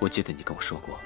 我记得你跟我说过。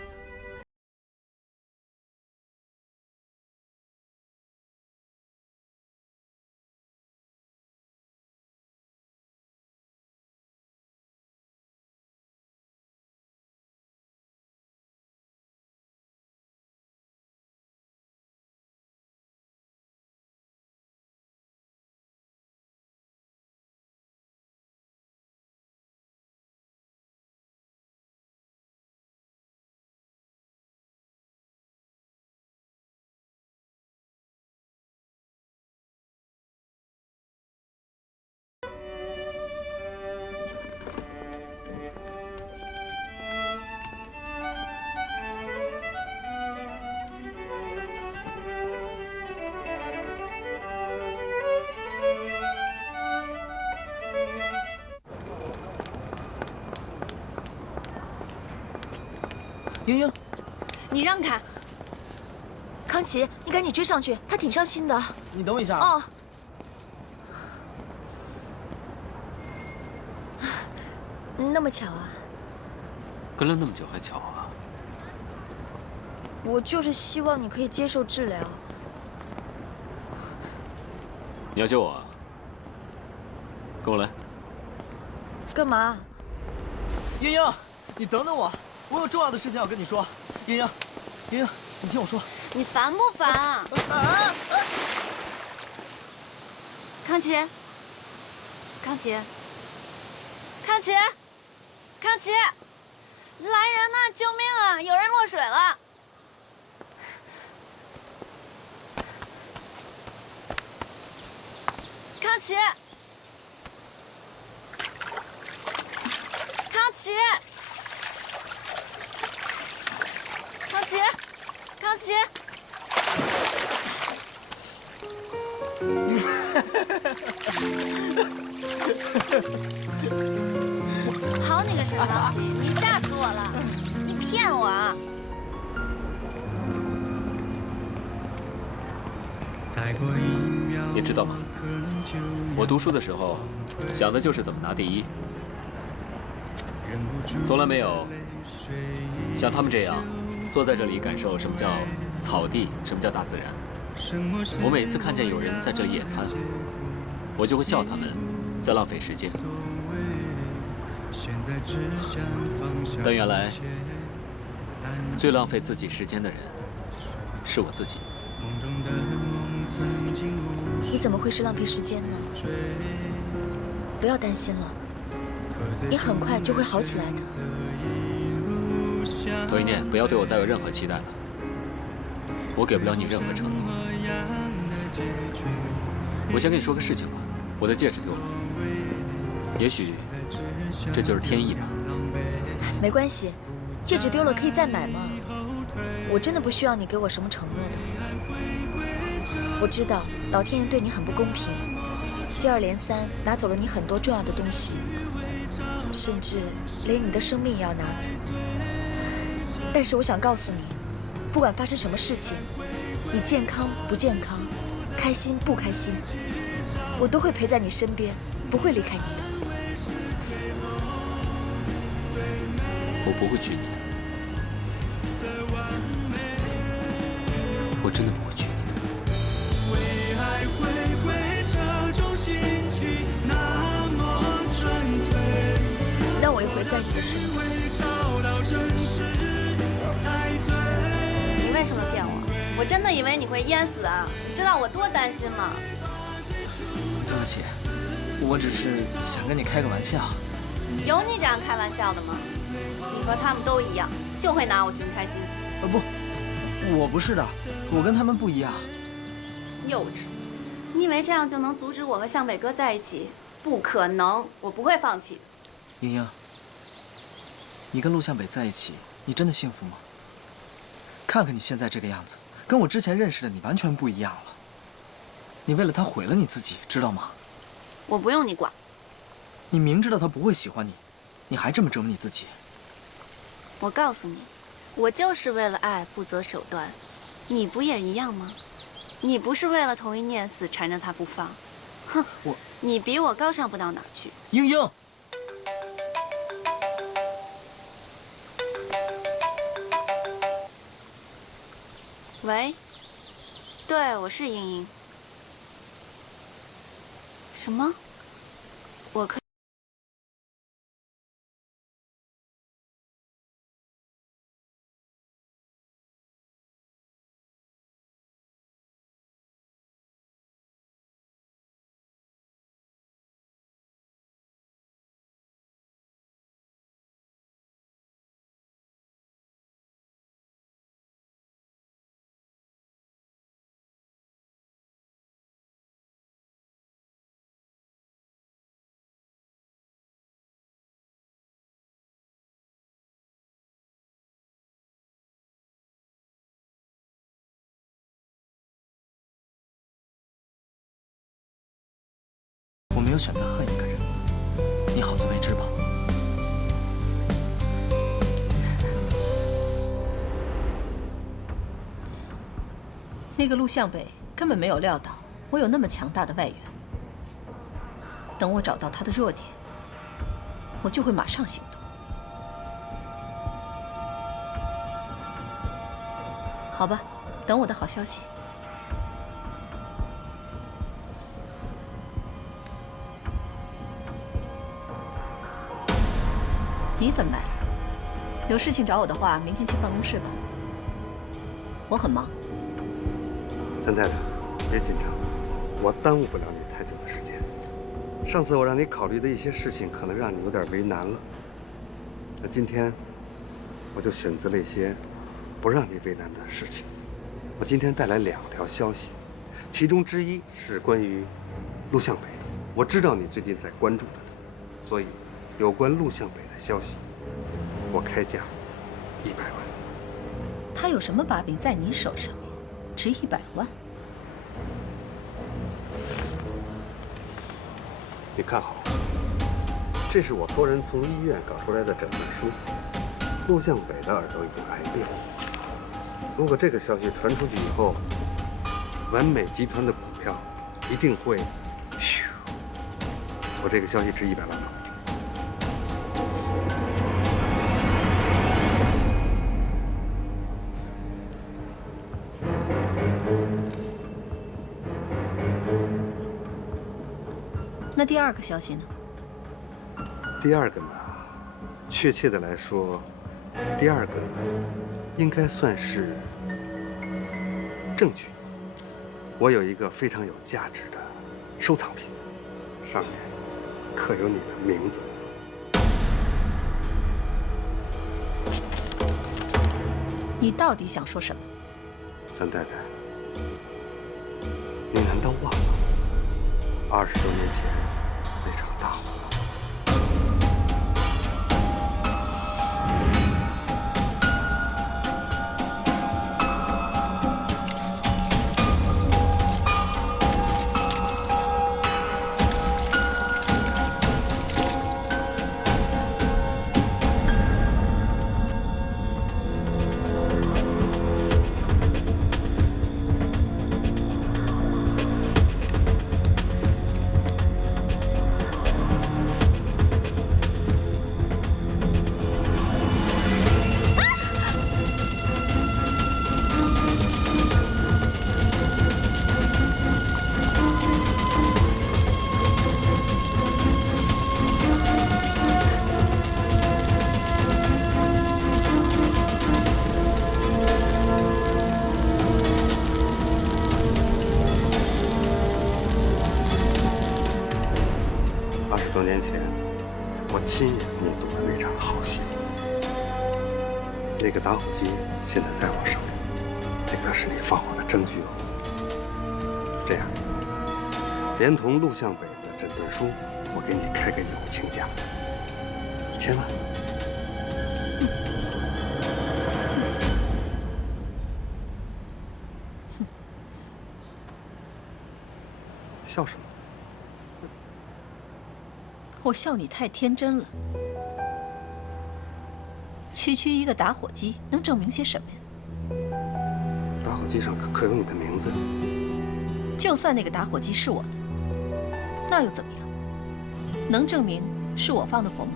英英，你让开！康琪，你赶紧追上去，他挺伤心的。你等我一下。哦。那么巧啊！跟了那么久还巧啊？我就是希望你可以接受治疗。你要救我啊？跟我来。干嘛？英英，你等等我，我有重要的事情要跟你说。英英，英英，你听我说。你烦不烦啊？康琪，康琪，康琪，康琪，来人呐！救命啊！有人落水了！康琪，康琪，康琪，康琪。好你个沈康琪，你吓死我了！你骗我啊！你知道吗？我读书的时候，想的就是怎么拿第一，从来没有像他们这样坐在这里感受什么叫草地，什么叫大自然。我每次看见有人在这里野餐，我就会笑他们在浪费时间。但原来最浪费自己时间的人是我自己。你怎么会是浪费时间呢？不要担心了，你很快就会好起来的。头一念，不要对我再有任何期待了，我给不了你任何承诺。我先跟你说个事情吧，我的戒指丢了，也许这就是天意吧。没关系，戒指丢了可以再买嘛。我真的不需要你给我什么承诺的。我知道老天爷对你很不公平，接二连三拿走了你很多重要的东西，甚至连你的生命也要拿走。但是我想告诉你，不管发生什么事情，你健康不健康，开心不开心，我都会陪在你身边，不会离开你的。我不会娶你的，我真的不会娶你的。那我也会在你的身边。你为什么骗我？我真的以为你会淹死啊！你知道我多担心吗？对不起，我只是想跟你开个玩笑。有你这样开玩笑的吗？你和他们都一样，就会拿我寻开心。不，我不是的，我跟他们不一样。幼稚！你以为这样就能阻止我和向北哥在一起？不可能，我不会放弃。英英，你跟陆向北在一起，你真的幸福吗？看看你现在这个样子，跟我之前认识的你完全不一样了。你为了他毁了你自己，知道吗？我不用你管。你明知道他不会喜欢你，你还这么折磨你自己。我告诉你，我就是为了爱不择手段，你不也一样吗？你不是为了同一念死缠着他不放，哼！你比我高尚不到哪儿去。英英。喂，对，我是英英。什么？我可以。我没有选择恨一个人，你好自为之吧。那个陆向北根本没有料到我有那么强大的外援。等我找到他的弱点，我就会马上行动。好吧，等我的好消息。你怎么来了？有事情找我的话，明天去办公室吧。我很忙。三太太，别紧张，我耽误不了你太久的时间。上次我让你考虑的一些事情，可能让你有点为难了。那今天，我就选择了一些不让你为难的事情。我今天带来2条消息，其中之一是关于陆向北的。我知道你最近在关注他，所以有关陆向北的消息，我开价100万。他有什么把柄在你手上面，值100万？你看好，这是我托人从医院搞出来的诊断书。陆向北的耳朵已经癌变了。如果这个消息传出去以后，完美集团的股票一定会咻。我这个消息值100万吗？那第2个消息呢？第2个呢，确切的来说，第2个应该算是证据。我有一个非常有价值的收藏品，上面刻有你的名字。你到底想说什么？三太太，你难道忘了20多年前那场大火？20多年前，我亲眼目睹了那场好戏。那个打火机现在在我手里，那可是你放火的证据哦。这样，连同陆向北的诊断书，我给你开个友情价，1000万。笑什么？我笑你太天真了。区一个打火机能证明些什么呀？打火机上刻有你的名字。就算那个打火机是我的，那又怎么样？能证明是我放的火吗？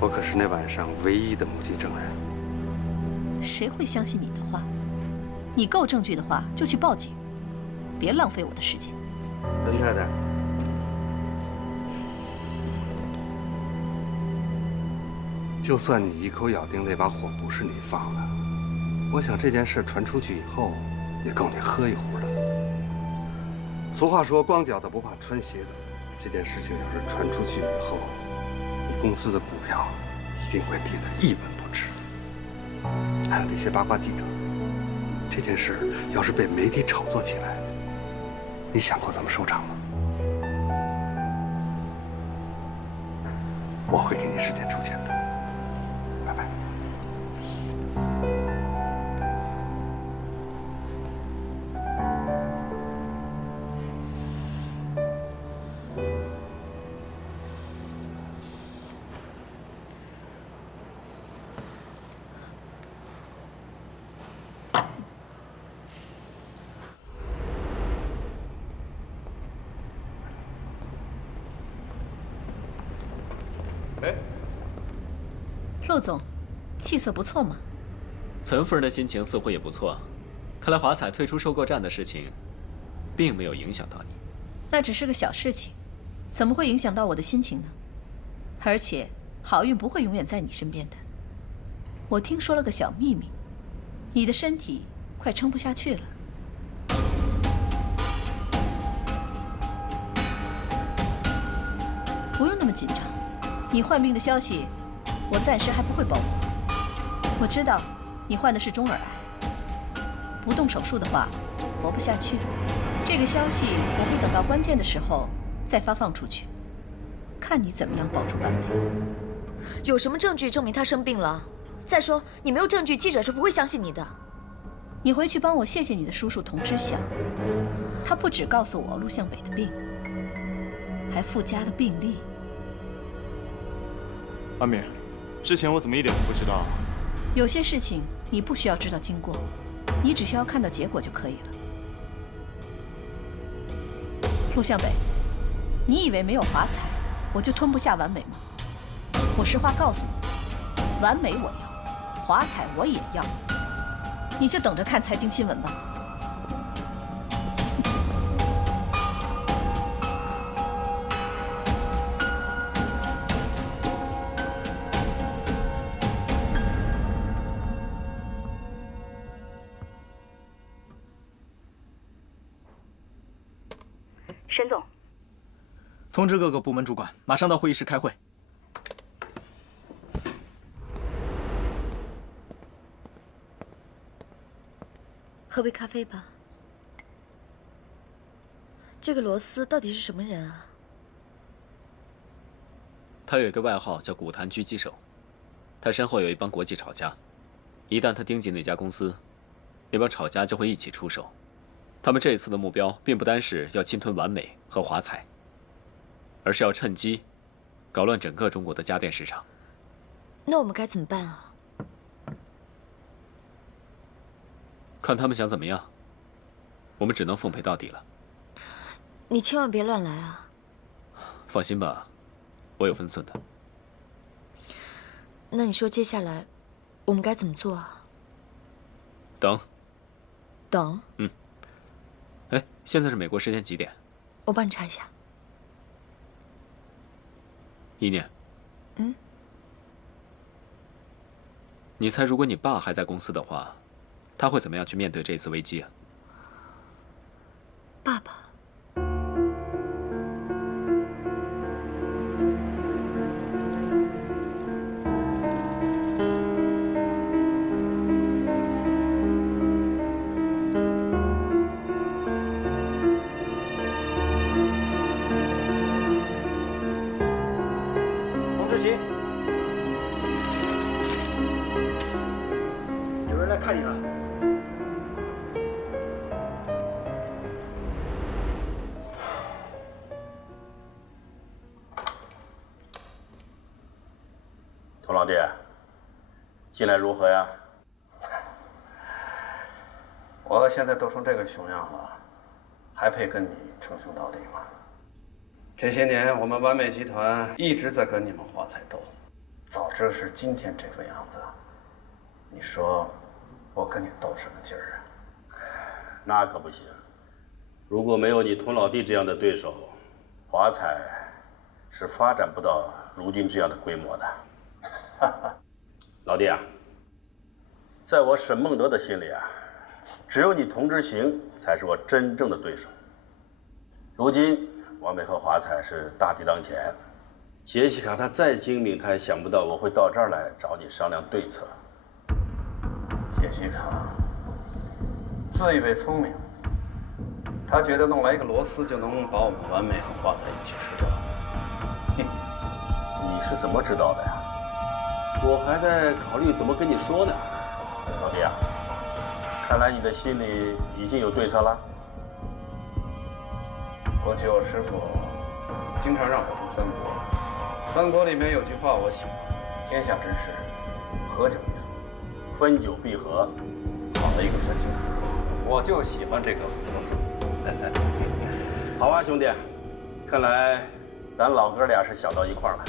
我可是那晚上唯一的目击证人。谁会相信你的话？你够证据的话，就去报警，别浪费我的时间。曾太太，就算你一口咬定那把火不是你放的，我想这件事传出去以后，也够你喝一壶的。俗话说，光脚的不怕穿鞋的。这件事情要是传出去以后，你公司的股票一定会跌得一文不值。还有那些八卦记者，这件事要是被媒体炒作起来，你想过怎么收场吗？我会给你时间出钱的。拜拜。陆总，气色不错嘛。岑夫人的心情似乎也不错，看来华彩退出收购战的事情，并没有影响到你。那只是个小事情，怎么会影响到我的心情呢？而且，好运不会永远在你身边的。我听说了个小秘密，你的身体快撑不下去了。不用那么紧张，你患病的消息，我暂时还不会报我。我知道你患的是中耳癌，不动手术的话，活不下去。这个消息我会等到关键的时候再发放出去，看你怎么样保住完美。有什么证据证明他生病了？再说，你没有证据，记者是不会相信你的。你回去帮我谢谢你的叔叔童知晓，他不只告诉我陆向北的病，还附加了病历。阿敏，之前我怎么一点都不知道啊？有些事情你不需要知道经过，你只需要看到结果就可以了。陆向北，你以为没有华彩，我就吞不下完美吗？我实话告诉你，完美我要，华彩我也要，你就等着看财经新闻吧。沈总，通知各个部门主管，马上到会议室开会。喝杯咖啡吧。这个罗斯到底是什么人啊？他有一个外号叫古坛狙击手，他身后有一帮国际炒家，一旦他盯紧哪家公司，那帮炒家就会一起出手。他们这一次的目标并不单是要侵吞完美和华彩，而是要趁机搞乱整个中国的家电市场。那我们该怎么办啊？看他们想怎么样，我们只能奉陪到底了。你千万别乱来啊！放心吧，我有分寸的。那你说接下来我们该怎么做啊？等。等？嗯。哎，现在是美国时间几点？我帮你查一下。意念。嗯。你猜，如果你爸还在公司的话，他会怎么样去面对这次危机啊？爸爸。童志奇，有人来看你了。童老弟，近来如何呀？我现在都成这个熊样了，还配跟你称兄道弟吗？这些年我们完美集团一直在跟你们华彩斗，早知是今天这副样子，你说我跟你斗什么劲儿啊？那可不行。如果没有你佟老弟这样的对手，华彩是发展不到如今这样的规模的。老弟啊，在我沈孟德的心里啊，只有你童之行才是我真正的对手。如今王美和华彩是大敌当前，杰西卡她再精明，她也想不到我会到这儿来找你商量对策。杰西卡自以为聪明，她觉得弄来一个螺丝就能把我们完美和华彩一起吃掉。你是怎么知道的呀？我还在考虑怎么跟你说呢。老弟啊，看来你的心里已经有对策了。过去我师父经常让我读三国，三国里面有句话我喜欢：天下之事，合久必分，分久必合。好的一个分久必合，我就喜欢这个合字。好啊，兄弟，看来咱老哥俩是想到一块儿了。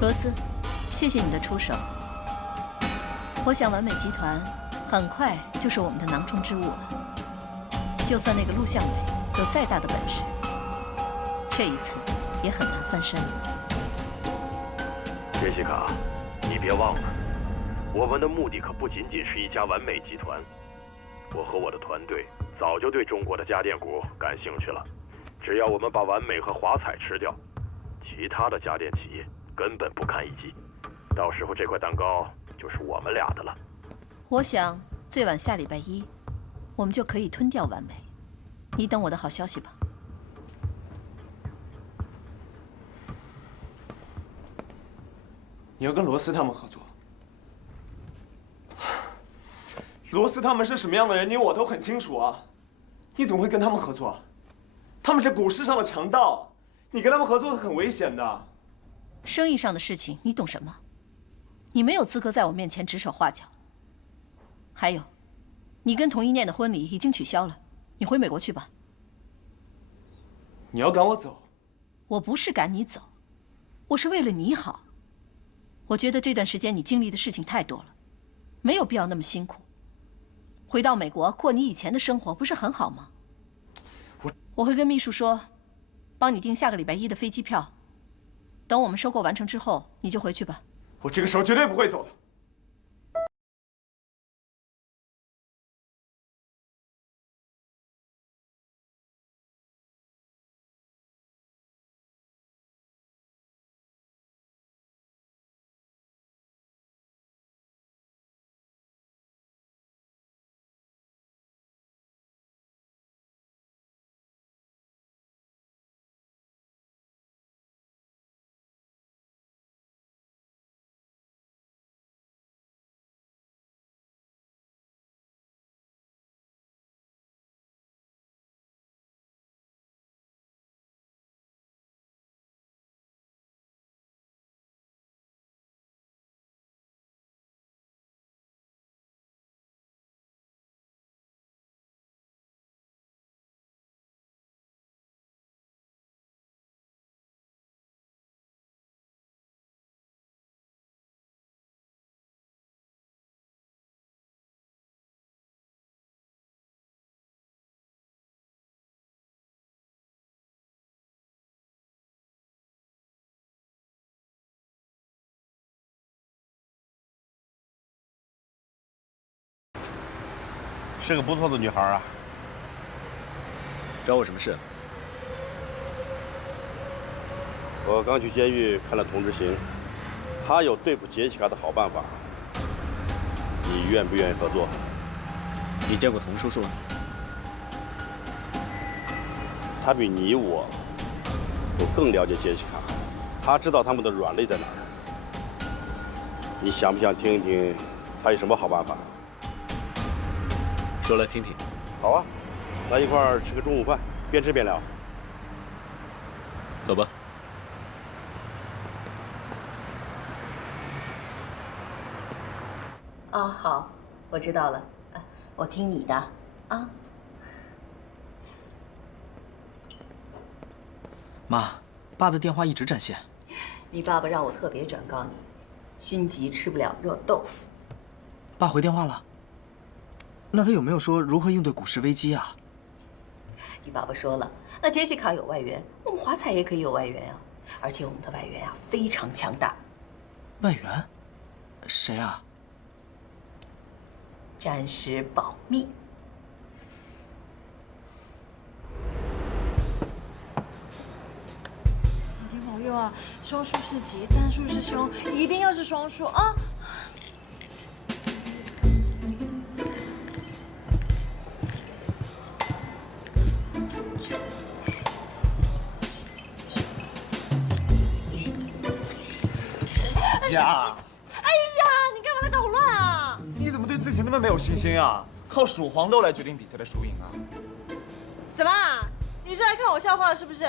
罗斯，谢谢你的出手。我想完美集团很快就是我们的囊中之物了。就算那个陆向伟有再大的本事，这一次也很难翻身。杰西卡，你别忘了，我们的目的可不仅仅是一家完美集团。我和我的团队早就对中国的家电股感兴趣了。只要我们把完美和华彩吃掉，其他的家电企业根本不堪一击，到时候这块蛋糕就是我们俩的了。我想最晚下礼拜1，我们就可以吞掉完美。你等我的好消息吧。你要跟罗斯他们合作？罗斯他们是什么样的人，你我都很清楚啊。你怎么会跟他们合作？他们是股市上的强盗，你跟他们合作很危险的。生意上的事情你懂什么？你没有资格在我面前指手画脚。还有，你跟童一念的婚礼已经取消了，你回美国去吧。你要赶我走？我不是赶你走，我是为了你好。我觉得这段时间你经历的事情太多了，没有必要那么辛苦。回到美国过你以前的生活，不是很好吗？我会跟秘书说，帮你订下个礼拜1的飞机票。等我们收购完成之后，你就回去吧。我这个时候绝对不会走的。是个不错的女孩啊。找我什么事？我刚去监狱看了童之行，他有对付杰西卡的好办法。你愿不愿意合作？你见过童叔叔？他比你我都更了解杰西卡，他知道他们的软肋在哪儿。你想不想听一听他有什么好办法？说来听听。好啊，来一块儿吃个中午饭，边吃边聊。走吧。哦，好，我知道了。我听你的啊。妈，爸的电话一直占线。你爸爸让我特别转告你，心急吃不了热豆腐。爸回电话了。那他有没有说如何应对股市危机啊？你爸爸说了，那杰西卡有外援，我们华彩也可以有外援啊，而且我们的外援啊非常强大。外援？谁啊？暂时保密。老天保佑啊！双数是吉，单数是凶，一定要是双数啊！呀！哎呀，你干嘛来捣乱啊？你怎么对自己那么没有信心啊？靠数黄豆来决定比赛的输赢啊？怎么？你是来看我笑话的，是不是？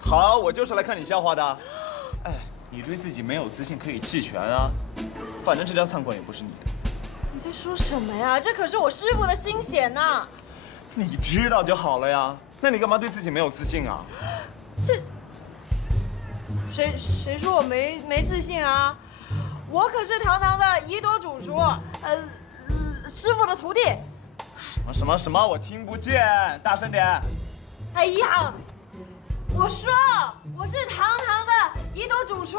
好，我就是来看你笑话的。哎，你对自己没有自信可以弃权啊，反正这家餐馆也不是你的。你在说什么呀？这可是我师傅的心血呢。你知道就好了呀，那你干嘛对自己没有自信啊？谁说我没自信啊？我可是堂堂的宜朵主厨，师傅的徒弟。什么？我听不见，大声点。哎呀，我说我是堂堂的宜朵主厨，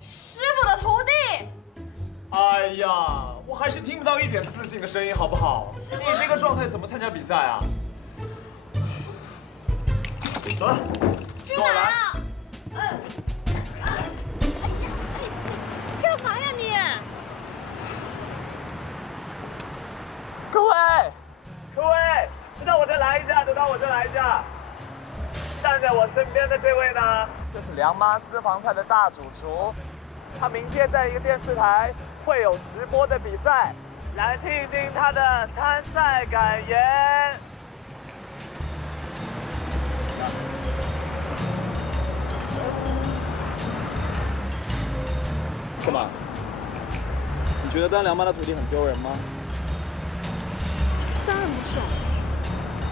师傅的徒弟。哎呀，我还是听不到一点自信的声音，好不好？你这个状态怎么参加比赛啊？走了，去哪啊？干嘛呀你？各位，都到我这来一下，站在我身边的这位呢，就是梁妈私房菜的大主厨，他明天在一个电视台会有直播的比赛，来听一听他的参赛感言。干嘛？你觉得当梁妈的徒弟很丢人吗？当然不是。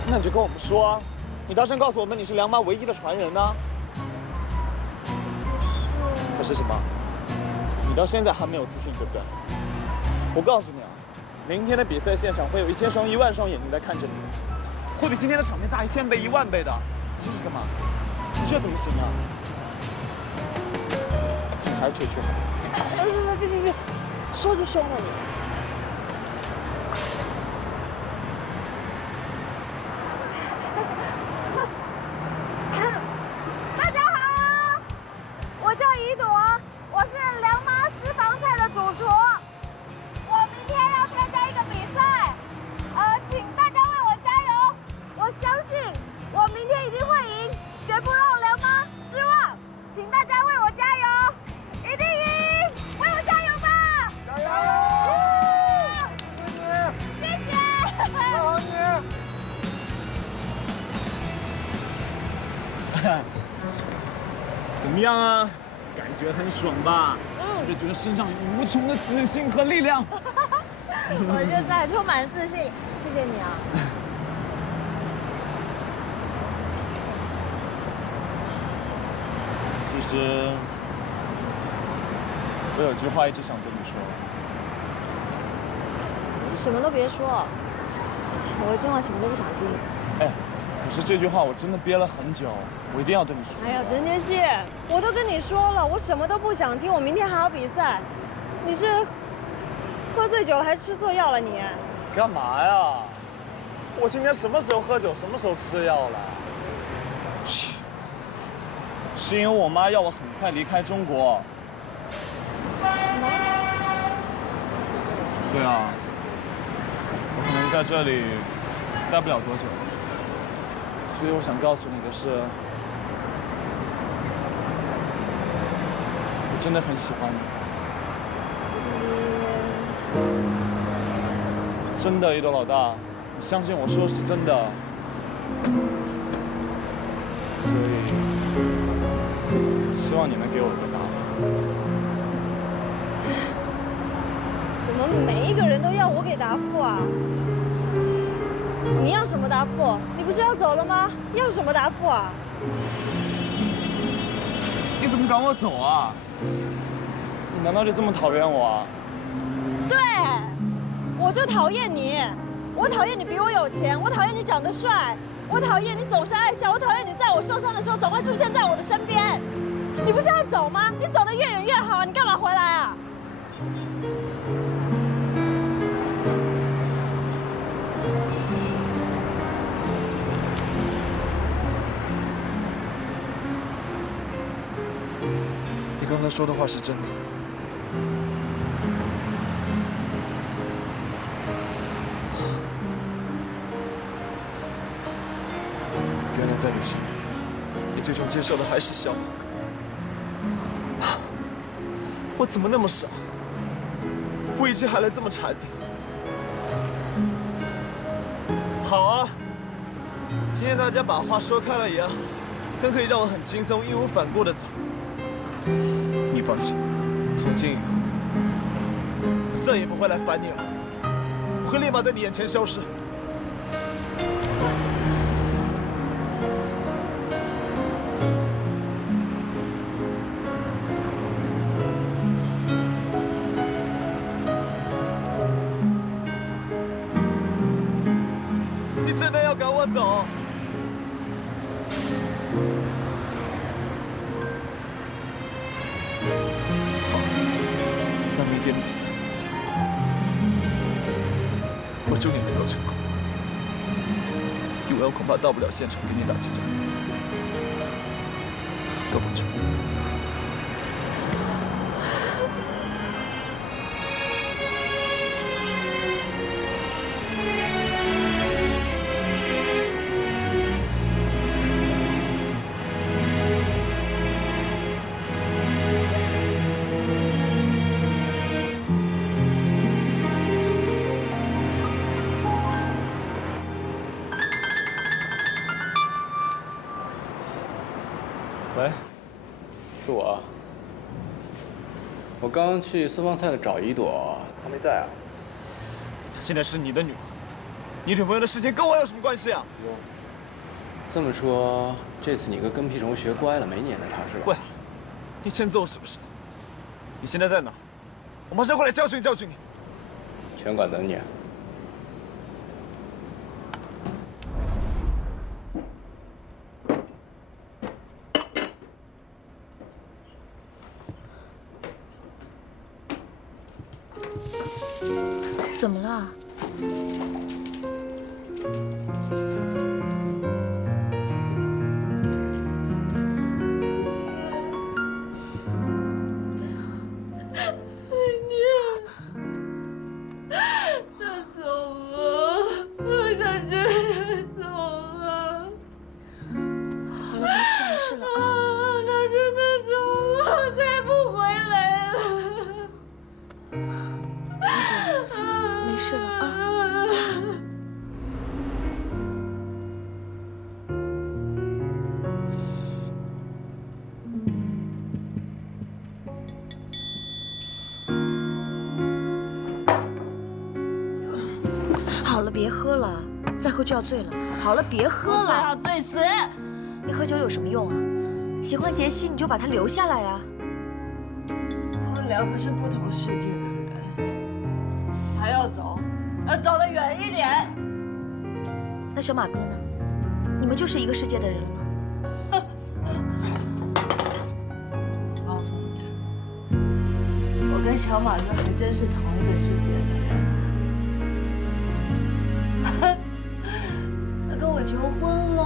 那你就跟我们说啊，你大声告诉我们你是梁妈唯一的传人呢。可是什么？你到现在还没有自信，对不对？我告诉你啊，明天的比赛现场会有1000双、1万双眼睛在看着你，会比今天的场面大1000倍、1万倍的。你这是干嘛？你这怎么行啊？还是退却。别，说就说吧你。大家好，我叫宜朵，我是梁妈私房菜的主厨。我明天要参加一个比赛，请大家为我加油。我相信我明天一定会赢，绝不让梁妈失望。请大家为我加油，一定赢！为我加油吧！加油！谢谢！好你！怎么样啊？感觉很爽吧？是不是觉得身上有无穷的自信和力量？我现在充满自信，谢谢你啊！其实，我有句话一直想对你说。什么都别说，我今晚什么都不想听。哎，可是这句话我真的憋了很久，我一定要对你说。哎呀，陈杰希，我都跟你说了，我什么都不想听，我明天还要比赛。你是喝醉酒了还是吃错药了你？干嘛呀？我今天什么时候喝酒，什么时候吃药了？是因为我妈要我很快离开中国。什么？对啊，我可能在这里待不了多久，所以我想告诉你的是，我真的很喜欢你。真的，一朵老大，你相信我说是真的。所以，希望你能给我一个答复。怎么每一个人都要我给答复啊？你要什么答复？你不是要走了吗？要什么答复啊？你怎么赶我走啊？你难道就这么讨厌我啊？对，我就讨厌你，我讨厌你比我有钱，我讨厌你长得帅，我讨厌你总是爱笑，我讨厌你在我受伤的时候总会出现在我的身边。你不是要走吗？你走得越远越好啊！你干嘛回来啊？你刚才说的话是真的。原来在你心里，你最终接受的还是小马哥。我怎么那么傻？我以前还来这么缠你。好啊，今天大家把话说开了也好，更可以让我很轻松、义无反顾的走。你放心，从今以后，我再也不会来烦你了，我会立马在你眼前消失。你真的要赶我走？那明天比赛，我祝你能够成功，因为我恐怕到不了现场给你打气仗，都不去。喂，是我。我刚去私房菜找一朵，她没在啊。她现在是你的女儿，你女朋友的事情跟我有什么关系啊？哟，这么说，这次你跟屁虫学乖了，没撵着她是吧？喂，你欠揍是不是？你现在在哪？我马上过来教训教训你。拳馆等你。怎么了？好了，别喝了，再喝就要醉了。好了，别喝了，最好醉死。你喝酒有什么用啊？喜欢杰西你就把他留下来呀。我们两个是不同世界的人，还要走，要走得远一点。那小马哥呢？你们就是一个世界的人了吗？我告诉你，我跟小马哥还真是同一个世界的人。他跟我求婚了。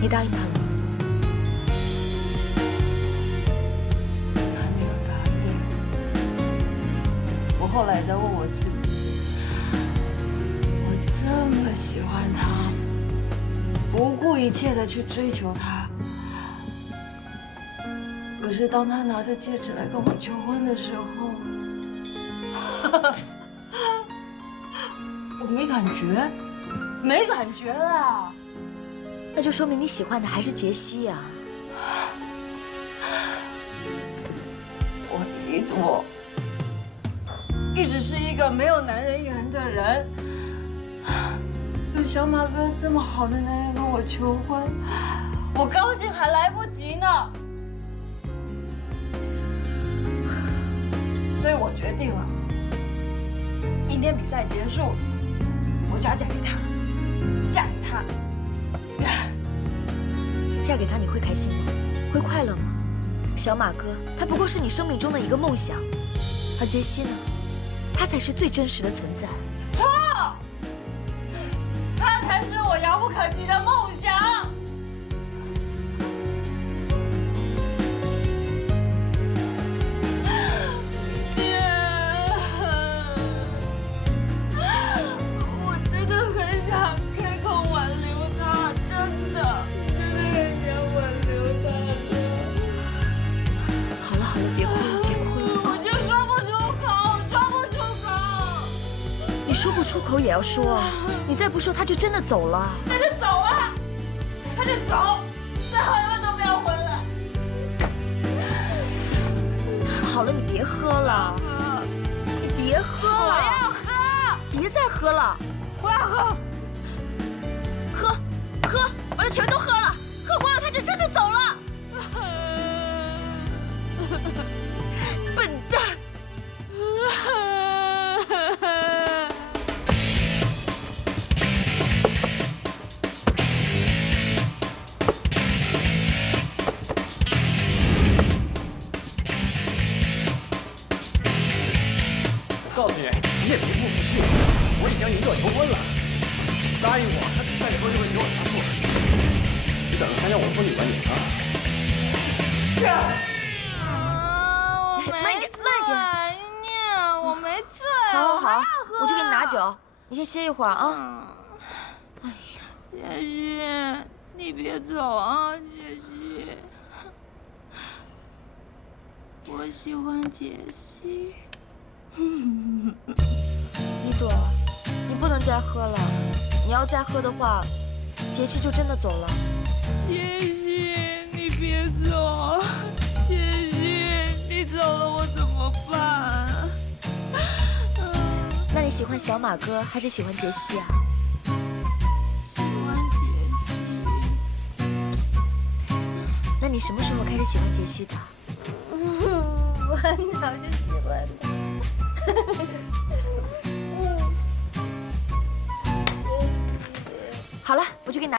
你答应他了吗？还没有答应。我后来在问我自己，我这么喜欢他，不顾一切的去追求他，可是当他拿着戒指来跟我求婚的时候，我没感觉，没感觉了。那就说明你喜欢的还是杰西呀。我一朵一直是一个没有男人缘的人，有小马哥这么好的男人跟我求婚，我高兴还来不及呢。所所以我决定了，明天比赛结束，我就要嫁给他，嫁给他。嫁给他你会开心吗？会快乐吗？小马哥，他不过是你生命中的一个梦想，而杰西呢，他才是最真实的存在。错，他才是我遥不可及的梦想。说不出口也要说啊！你再不说，他就真的走了。他就走啊！他就走，再好一万都不要回来。好了，你别喝了，你别喝了。我要喝！别再喝了。我要喝。喝，把它全都喝了，喝光了他就真的走了。笨蛋！告诉你，你也别不服气，我已经赢热求婚了。答应我，他比赛的时候就会给我答复。你等着参加我婚礼吧，你啊！慢一点，慢一点。我没醉。好，我去给你拿酒，你先歇一会儿啊。哎呀，杰西，你别走啊，杰西。我喜欢杰西。一朵，你不能再喝了，你要再喝的话，杰西就真的走了。杰西，你别走，杰西，你走了我怎么办？那你喜欢小马哥还是喜欢杰西啊？喜欢杰西。那你什么时候开始喜欢杰西的？我很早就喜欢他。好了，我去给你拿。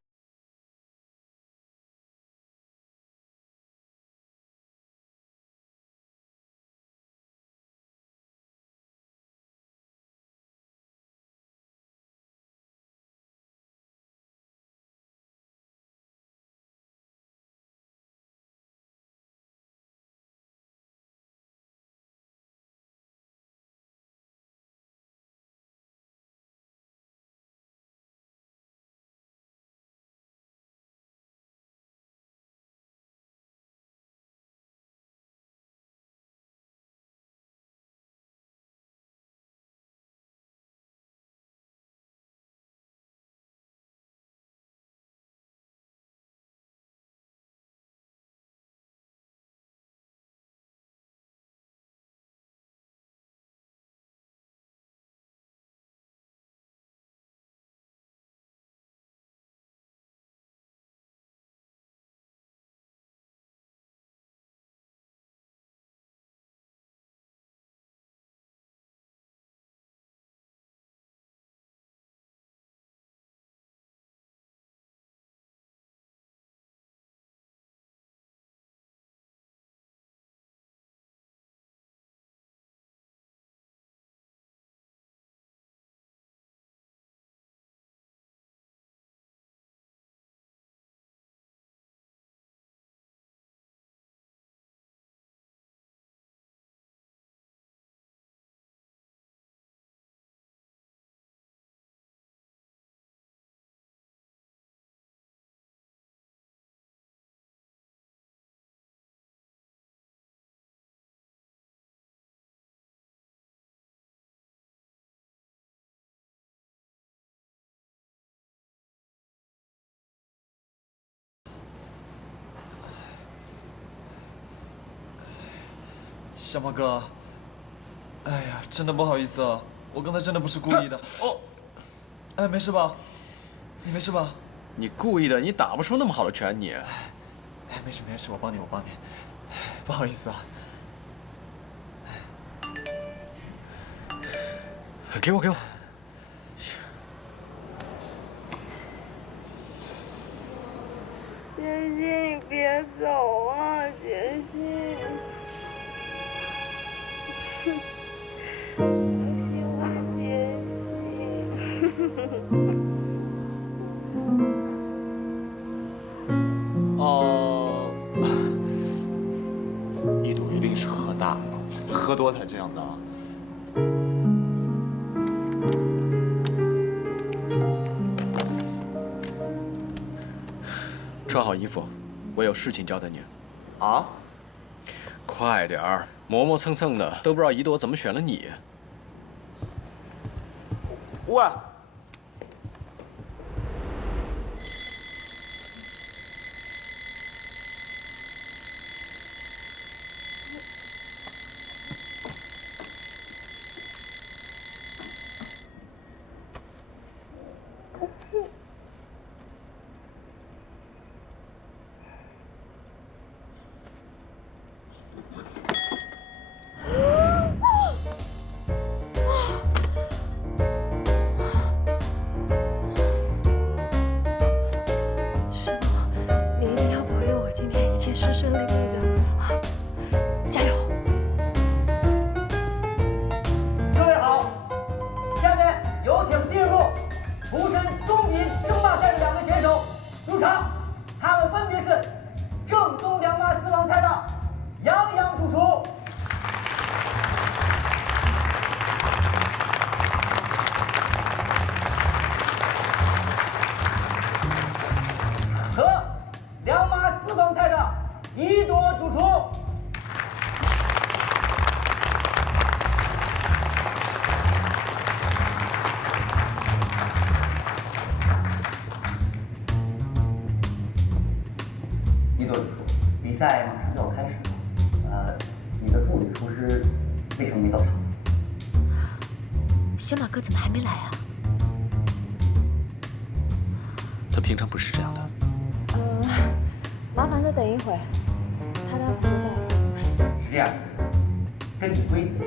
小马哥，哎呀，真的不好意思啊，我刚才真的不是故意的。哦，哎，没事吧？你没事吧？你故意的，你打不出那么好的拳，你。哎，没事，我帮你，不好意思啊。给我。杰西，你别走啊，杰西！我喜欢杰西。哦，一朵一定是喝大了，喝多才这样的啊。穿好衣服，我有事情交代你。啊？快点儿，磨磨蹭蹭的，都不知道一朵怎么选了你。喂。比赛马上就要开始了，你的助理厨师为什么没到场？小马哥怎么还没来啊？他平常不是这样的。麻烦再等一会儿，他的服就到了。是这样的，根据规则，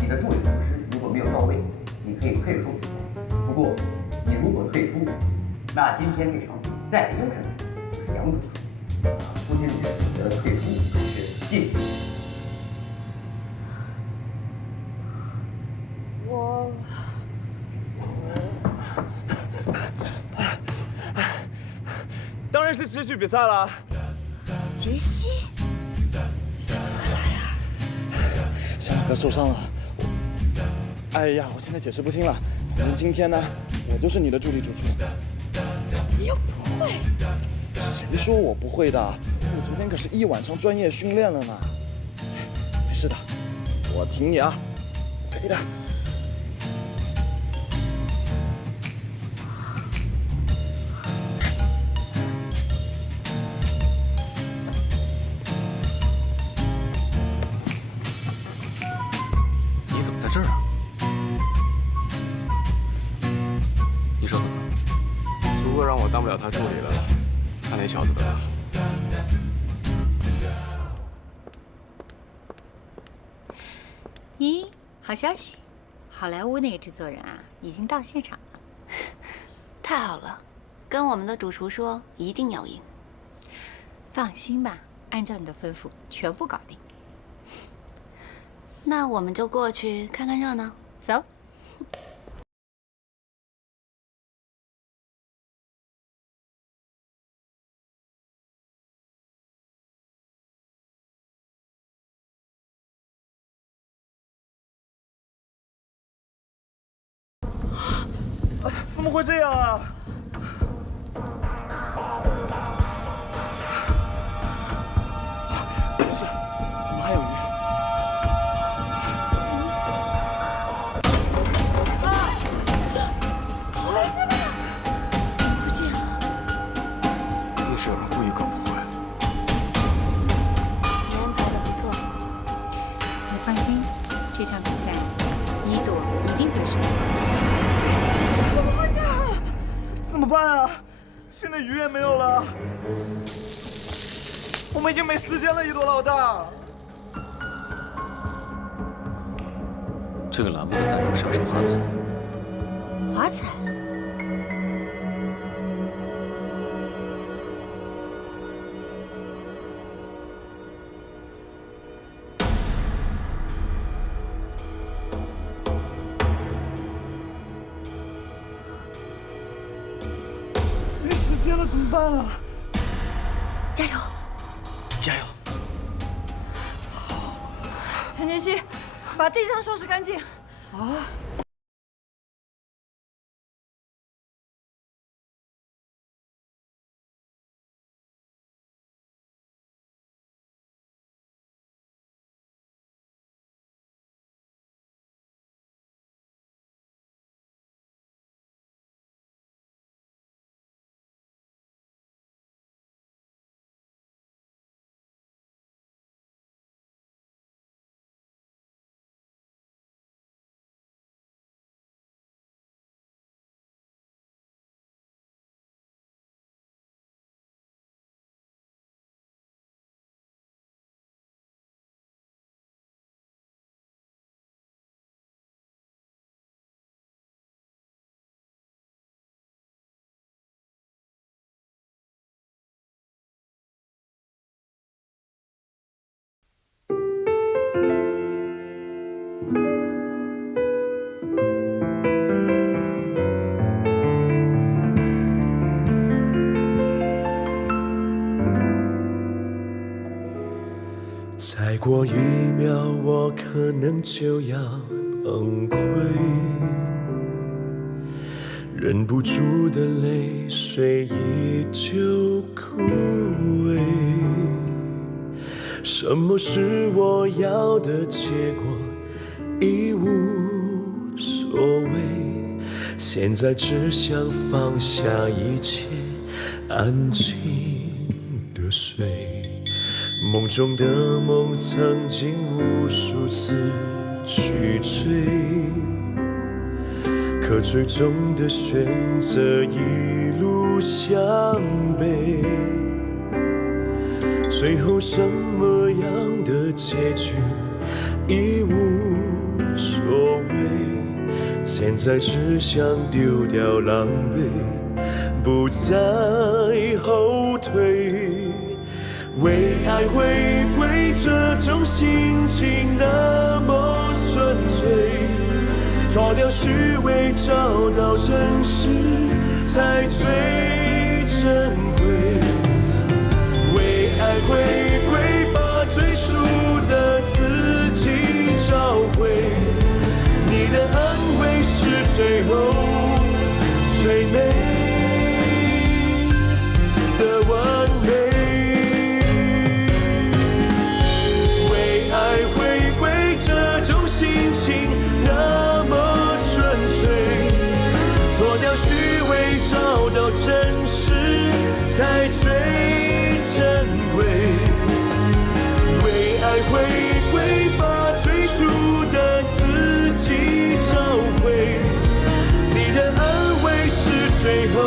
你的助理厨师如果没有到位，你可以退出比赛。不过，你如果退出，那今天这场比赛的优胜者就是梁主厨。夫君选择退出还是继续？我当然是继续比赛了。杰西，快来呀！小马哥受伤了。哎呀，我现在解释不清了。反正今天呢，我就是你的助理主厨。你又不会？谁说我不会的？我昨天可是一晚上专业训练了呢。没事的，我挺你啊，可以的。你怎么在这儿啊？你说怎么了？足够让我当不了他助理了。看那小子的吧。咦，好消息！好莱坞那个制作人啊，已经到现场了。太好了，跟我们的主厨说，一定要赢。放心吧，按照你的吩咐，全部搞定。那我们就过去看看热闹。走。怎么会这样啊？没事，我们还有鱼。没事吧？不是这样。一定是有人故意搞破坏。你安排的不错。你放心，这场比赛，一朵一定会输。怎么办啊？现在鱼也没有了，我们已经没时间了，一朵老大。这个栏目的赞助商是华彩。华彩。没时间了，怎么办啊？加油！加油！陈杰西，把地上收拾干净。啊！再过1秒，我可能就要崩溃，忍不住的泪水依旧枯萎。什么是我要的结果，已无所谓。现在只想放下一切，安静的睡。梦中的梦曾经无数次去追，可最终的选择一路向北。最后什么样的结局已无所谓，现在只想丢掉狼狈，不再后退。为爱回归，这种心情那么纯粹，脱掉虚伪，找到真实才最珍贵。为爱回归，把最初的自己找回，你的安慰是最后最美的完美。找到真实才最珍贵，为爱回归，把最初的自己找回，你的安慰是最后